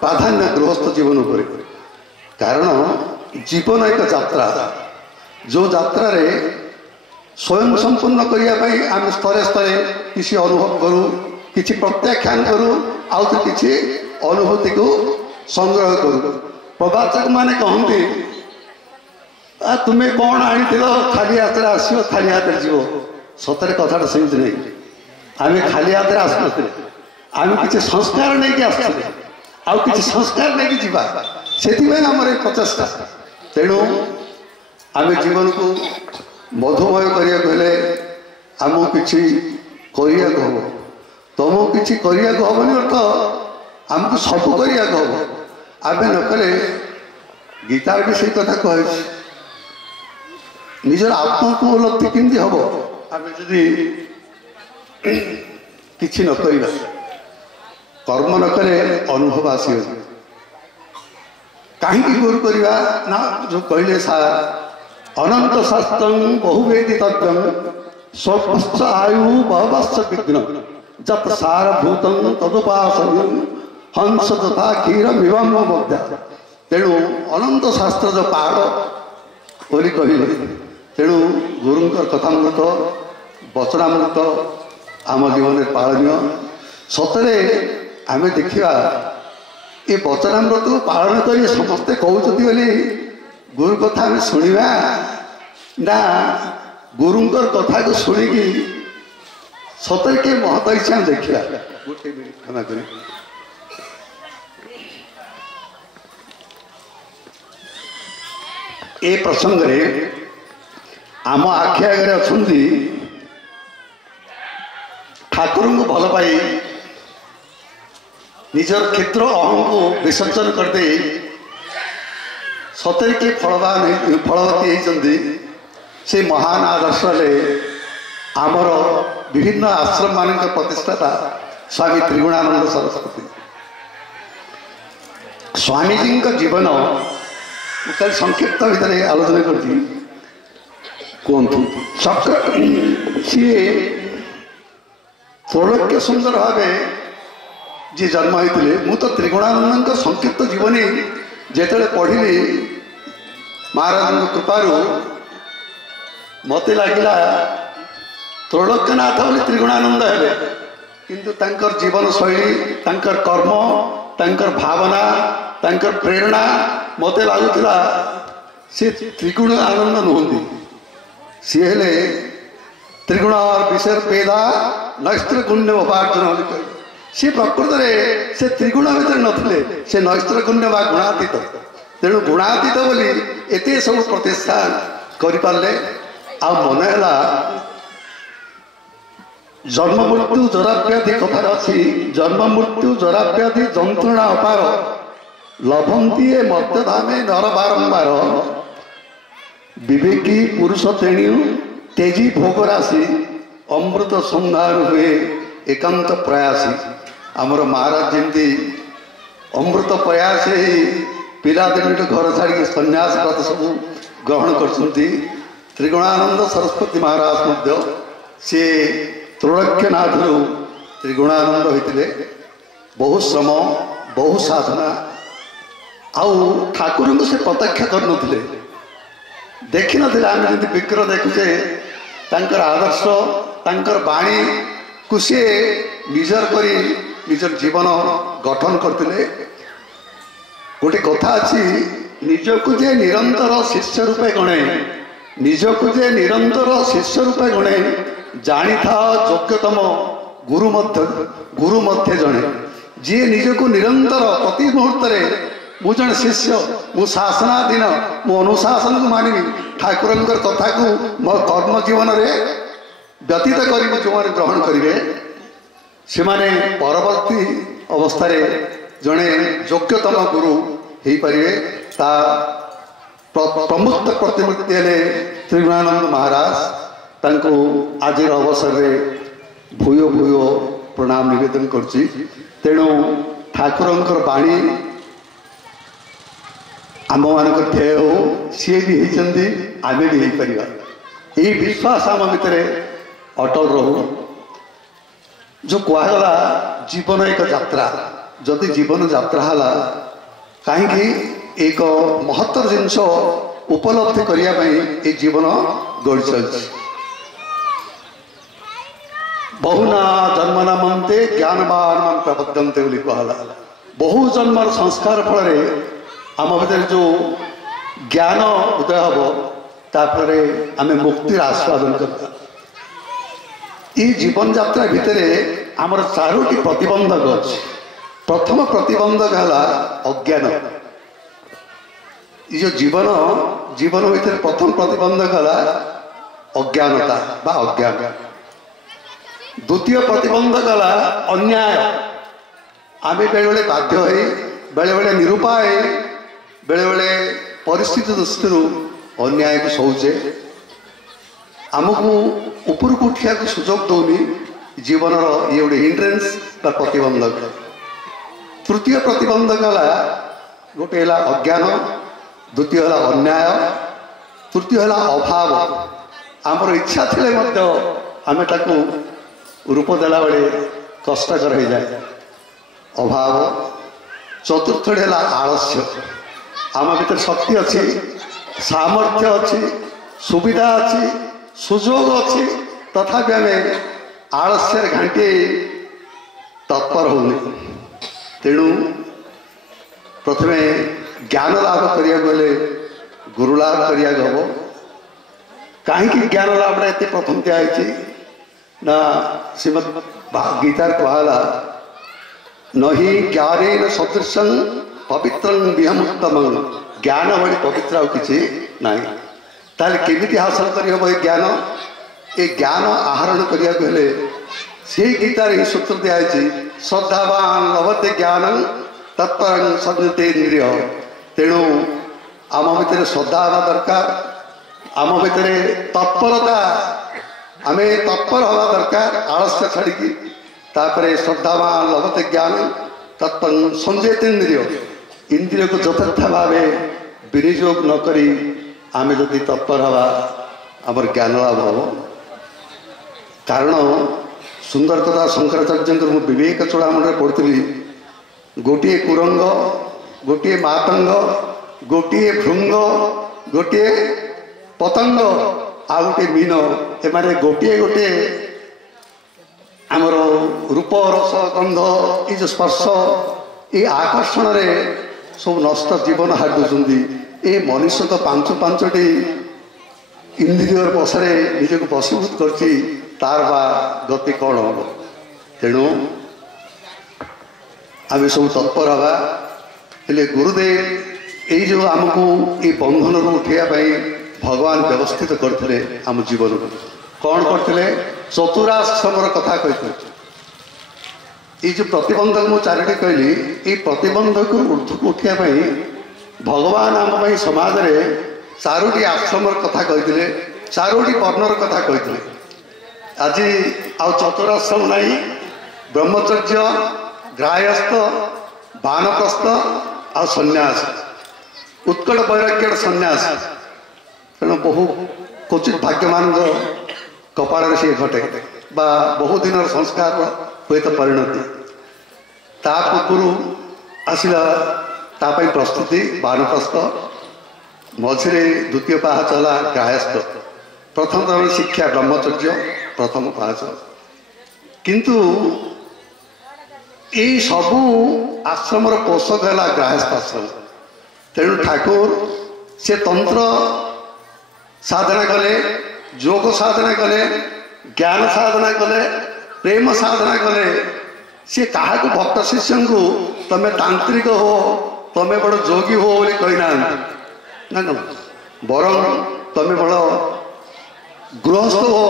प्राधान्य गृहस्थ जीवन उपर कारण जीवन एक यात्रा जो यात्रा रे स्वयं संपूर्ण करने आम स्तरे स्तरे किसी अनुभव करूँ किसी प्रत्याख्यान करूँ आउ तो किसी अनुभूति को संग्रह करूँ। प्रवाचक माने कहते तुम्हें कौन आनी खाली हाथ आसो खाली हाथ जीव सतरे कथाटा सेमती नहीं आम खाली हाथ आसुन आम किसी संस्कार नहीं आसुले आउ किसी संस्कार नहीं जीवा से आमर प्रचेषा तेणु आम जीवन को मधुमय करने आमको किसी हम तुमको किसी करनी अर्थ आमको सब हम आम नकले गीता भी से कथा कह निजर आत्मा को उपलब्धि केमती हम आम जदि किसी न करवा कर्म न करे अनुभव आस कहीं गुरु करवा ना जो कहले सा अनंत शास्त्रं बहुवेदितव्यं स्वस्थ आयु बहवश्च विघ्न जत सारभूतं तदुपासनं हंस तथा क्षीरमिवं मध्य। तेणु अनंत शास्त्र जो पहाड़ बोली कहले तेणु गुरुंकर कथामृत वचनामृत आम जीवन पालनीय सतरे आम देखा ये वचनामृत को पालन कर समस्ते कहते बोली गुरु कथा आम शुणा ना गुरुंकर कथा को शुणिकी सतरे के महत्व इच्छा देखा गोटे मिनिट क्षमा करें ए प्रसंग रे आम आखि आगे अच्छा ठाकुर को भल पाई निजर क्षेत्र अहम को विसर्जन करदे सतरे किए फलवती होती से महान आदर्श आमर विभिन्न आश्रम मान प्रतिष्ठाता स्वामी त्रिगुणानंद सरस्वती स्वामीजी जीवन कल संक्षिप्त भितर आलोचना कर सी त्रैलोक्य सुंदर भाव जी जन्म होते मु तो त्रिगुणानंद संक्षिप्त जीवनी जिते पढ़ी महाराज कृपारू मत लगिला त्रैलोक्यनाथ बोली त्रिगुणानंद है किंतु तांकर जीवन शैली तांकर कर्म तांकर भावना तांकर प्रेरणा मत लगुला सी त्रिगुण आनंद नुहति सी हेले त्रिगुण विषय पेदा नैस्त्र गुण्य उपार्जन सी प्रकृत में से त्रिगुण भितर नथिले से नैस्त्र गुण्य बा गुणातीत तेणु गुणातीत बोली एत सब प्रतिष्ठा करें आ मन है जन्म मृत्यु जराव्याधि कथार अच्छी जन्म मृत्यु जराव्याधि जंत्रणा अपार लभंती ए मध्यधामे नर बारंबार विवेकी पुरुष तेणु तेजी भोग राशि अमृत संहार हुए एकांत प्रयासी आमर महाराज जमी अमृत प्रयास पिलादिन घर छाड़ी सन्यास व्रत सब ग्रहण कर त्रिगुणानंद सरस्वती महाराज सी त्रैलोक्यनाथ त्रिगुणानंद होते बहु श्रम बहु साधना आउ ठाकुर को से प्रत्यक्ष कर देखी ना आम जमी विग्रह देखुचे तांकर आदर्श तांकर बाणी को सी निजर करी निजर जीवन गठन करते गोटे कथा अच्छी निजक जे निरंतर शिष्य रूपे गणे निजक जे निरंतर शिष्य रूपे गणे जानी था योग्यतम गुरु मध्य जड़े जी निजक निरंतर प्रति मुहूर्त मु जन शिष्य मु शासनाधीन मु अनुशासन को मानिनी ठाकुर कथा को मो कर्म जीवन में व्यतीत कर जो मैंने ग्रहण करेंगे से माने परवर्ती अवस्था जड़े योग्यतम गुरु हो पारे ता प्रमुख प्रतिमूर्ति हेले त्रिगुणानंद महाराज तांको आज अवसर में भूय भूय प्रणाम निवेदन करछि। तेणु ठाकुर बाणी आम मान ध्येय हो सी भी होती आम भी हो पार यही विश्वास आम भितर अटल रहू जो कहगला जीवन एक यात्रा जदि जीवन यात्रा है कहीं एक महत्तर जिनस उपलब्धि करने जीवन गढ़ी चलती बहुना जन्मनामंते ज्ञानवान प्रबद्धंते बोली कहला बहु जन्मर संस्कार फल आम भर जो ज्ञान उदय हम तापर आम मुक्तिर आस्वादन करता ये जीवन यात्रा भितर आमर चारोटी प्रतिबंधक अच्छे। प्रथम प्रतिबंधक है अज्ञान। ये जीवन जीवन भितर प्रथम प्रतिबंधक है अज्ञानता बा अज्ञान। द्वितीय प्रतिबंधक है अन्याय। आम बेले बेले बाध्य बेले बेले निरुपाय बेले बेले परिस्थिति दृष्टि अन्याय को सौचे आमको ऊपर को उठा सुजोग दौनी जीवन ये गोटे हिंड्रेन्स बा प्रतिबंधक। तृतीय प्रतिबंधक है गोटे है अज्ञान द्वितीय है अन्याय तृतीय है अभाव। आमर इच्छा थे आम रूप देला बेले कष्टकर हो जाए अभाव। चतुर्थ है आलस्य। आम भीतर शक्ति अच्छी सामर्थ्य अच्छी सुविधा अच्छी सुजोग अच्छी तथापि आम आलस्य घाटी तत्पर होनी। तेणु प्रथम ज्ञान लाभ करिया गले गुरु लाभ करिया हम कहीं ज्ञान लाभ एत प्रथम दिखाई ना श्रीमद गीतार कहला नही ज्ञान सदृशं पवित्र विहमुत्तम ज्ञान भाई पवित्र आ कि ना ताले केमिति हासिल कर ज्ञान ये ज्ञान आहरण करने से गीतार ही सूत्र दिखाई श्रद्धावान लभते ज्ञान तत्पर संयते इंद्रिय। तेणु आम भितर श्रद्धा हवा दरकार आम भितर तत्परता आम तत्पर हवा दरकार आलस्य छाड़ी तापर श्रद्धावान लभते ज्ञान तत्पर संयते इंद्रिय। इंद्रिय को यथार्थ भाव विनियोग नक आम जदि तत्पर हवा आमर ज्ञान लाभ हम। कारण सुंदर कथा शंकराचार्य विवेक चूड़ामणि पढ़ी गोटे कुरंग गोटे मातंग गोटे भृंग गोटे पतंग आ गोटे मीन एमाने गोटे गोटे आमर रूप रस गंध ये स्पर्श ये आकर्षण रे सब नष्ट जीवन हार दूसरी ये मनुष्य तो पांच पांचटी इंद्रिय बसरे निजक बसीभूत करती तार बा गति कौन हम। तेणु आम सब तत्पर हवा हेले गुरुदेव ये जो आमको ये बंधन उठाई भगवान व्यवस्थित करते आम जीवन को कौन करते चतुराश्रम कथा कहते ये जो प्रतिबंधक मुझे चारिटी कहली ये प्रतिबंधक ऊर्ध्व को उठाई भगवान आम समाज रे चारोटी आश्रम कथा कहते चारोटी वर्णर कथा कहते। आज आउ चतुराश्रम नहीं ब्रह्मचर्य ग्राहस्थ बानप्रस्थ आ सन्यास उत्कट वैराग्य सन्यास। तेणु बहु क्वचित भाग्यमान कपाल सी घटे बा बहु दिन संस्कार हुए तो परिणति ता पूर्व आसला तापाई प्रस्तुति बानप्रस्थ मझे द्वितीय पाहाच है ग्राहस्थ प्रथम तरह शिक्षा ब्रह्मचर्य प्रथम पाहाच किंतु यही सबू आश्रम पोषक है ग्राहस्थ आश्रम। तेणु ठाकुर से तंत्र साधना कले योग साधना कले ज्ञान साधना कले प्रेम साधना कले सी क्या भक्त शिष्य को तमें तांत्रिक हो तमें बड़ जोगी हो बोली कहना ना बरं तमें बड़ गृहस्थ हो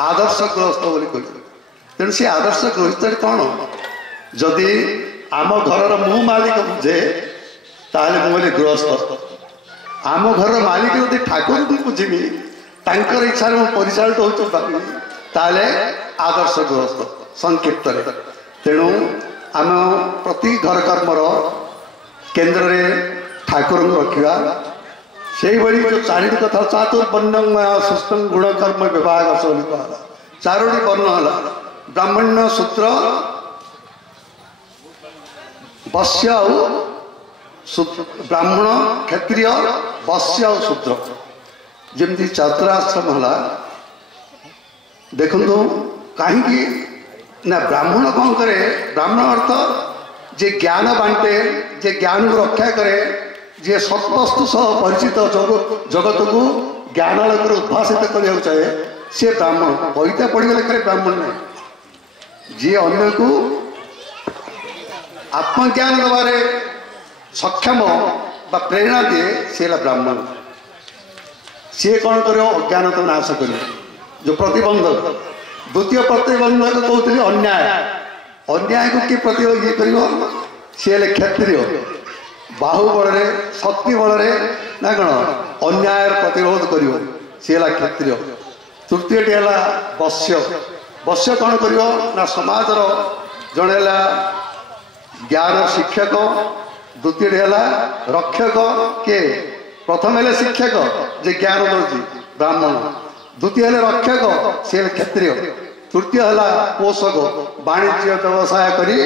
आदर्श गृहस्थ बोली कह। तेणु से आदर्श गृहस्थ कौन जदि आम घर मु मालिक बुझे ताले मुझे गृहस्थ आम घर मालिक जब ठाकुर को बुझी तांकर इच्छा परिचालित हो ताले आदर्श गृहस्थ संक्षिप्त। तेणु आम प्रति घर कर्मर केन्द्र में ठाकुर रखा से भाई जो चारिटी कथा चातुर्वर्ण सुस्त गुण कर्म विभाग चारोटी वर्ण है ब्राह्मण्य सूत्र ବୈଶ୍ୟ ଆଉ ବ୍ରାହ୍ମଣ କ୍ଷତ୍ରିୟ ବୈଶ୍ୟ ଆଉ ଶୂଦ୍ର ଯେମିତି ଚତୁରାଶ୍ରମ ହେଲା। ଦେଖନ୍ତୁ କାହିଁକି ନା ବ୍ରାହ୍ମଣ କ'ଣ କରେ? ବ୍ରାହ୍ମଣ ଅର୍ଥ ଯେ ଜ୍ଞାନ ବାଣ୍ଟେ, ଯେ ଜ୍ଞାନକୁ ରକ୍ଷା କରେ, ଯେ ସତ୍ବସ୍ତୁ ସହ ପରିଚିତ ଜଗତକୁ ଜ୍ଞାନ ଆଲୋକରେ ଉଦ୍ଭାସିତ କରିବାକୁ ଚାହେଁ, ସେ ବ୍ରାହ୍ମଣ। କବିତା ପଢ଼ିଗଲେ ଖାଲି ବ୍ରାହ୍ମଣ ନାହିଁ, ଯିଏ ଅନ୍ୟକୁ ଆତ୍ମଜ୍ଞାନ ଦେବାରେ ସକ୍ଷମ ବା ପ୍ରେରଣା ଦିଏ, ସେ ହେଲା ବ୍ରାହ୍ମଣ। ସିଏ କ'ଣ କରିବ? ଅଜ୍ଞାନତା ନାଶ କରିବ। ଯେଉଁ ପ୍ରତିବନ୍ଧକ, ଦ୍ୱିତୀୟ ପ୍ରତିବନ୍ଧକ କହୁଥିଲି ଅନ୍ୟାୟ। ଅନ୍ୟାୟକୁ କିଏ ଇଏ କରିବ? ସିଏ ହେଲେ କ୍ଷତ୍ରିୟ। ବାହୁବଳରେ ଶକ୍ତି ବଳରେ ନା କ'ଣ ଅନ୍ୟାୟର ପ୍ରତିରୋଧ କରିବ, ସିଏ ହେଲା କ୍ଷତ୍ରିୟ। ତୃତୀୟଟି ହେଲା ବୈଶ୍ୟ। ବୈଶ୍ୟ କ'ଣ କରିବ? ନା ସମାଜର ଜଣେ ହେଲା ଜ୍ଞାନ ଶିକ୍ଷକ, ଦ୍ୱିତୀୟଟି ହେଲା ରକ୍ଷକ। କିଏ? ପ୍ରଥମ ହେଲେ ଶିକ୍ଷକ ଯେ ଜ୍ଞାନ ଦେଉଛି, ବ୍ରାହ୍ମଣ। ଦ୍ୱିତୀୟ ହେଲେ ରକ୍ଷକ, ସେ ହେଲେ କ୍ଷତ୍ରିୟ। ତୃତୀୟ ହେଲା ପୋଷକ, ବାଣିଜ୍ୟ ବ୍ୟବସାୟ କରି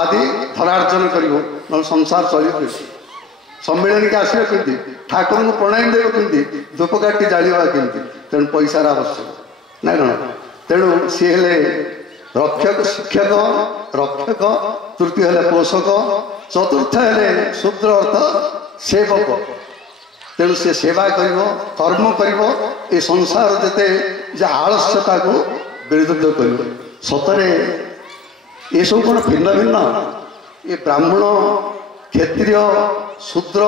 ଆଦି ଧରାର୍ଜନ କରିବ, ନହେଲେ ସଂସାର ଚଳିବ। ସମ୍ମିଳନୀକି ଆସିବ କେମିତି? ଠାକୁରଙ୍କୁ ପ୍ରଣାଳୀ ଦେବ କେମିତି? ଧୂପକାଠି ଜାଳିବା କେମିତି? ତେଣୁ ପଇସାର ଆବଶ୍ୟକ ନା କ'ଣ? ତେଣୁ ସିଏ ହେଲେ ରକ୍ଷକ, ଶିକ୍ଷକ, ରକ୍ଷକ। ତୃତୀୟ ହେଲେ ପୋଷକ। ଚତୁର୍ଥ ହେଲେ ଶୂଦ୍ର ଅର୍ଥ ସେବକ। ତେଣୁ ସେ ସେବା କରିବ, କର୍ମ କରିବ, ଏ ସଂସାର ଯେତେ ଯେ ଆଳସ୍ୟତାକୁ ବିରୋଧ କରିବ। ସତରେ ଏସବୁ କ'ଣ ଭିନ୍ନ ଭିନ୍ନ? ଏ ବ୍ରାହ୍ମଣ, କ୍ଷତ୍ରିୟ, ଶୂଦ୍ର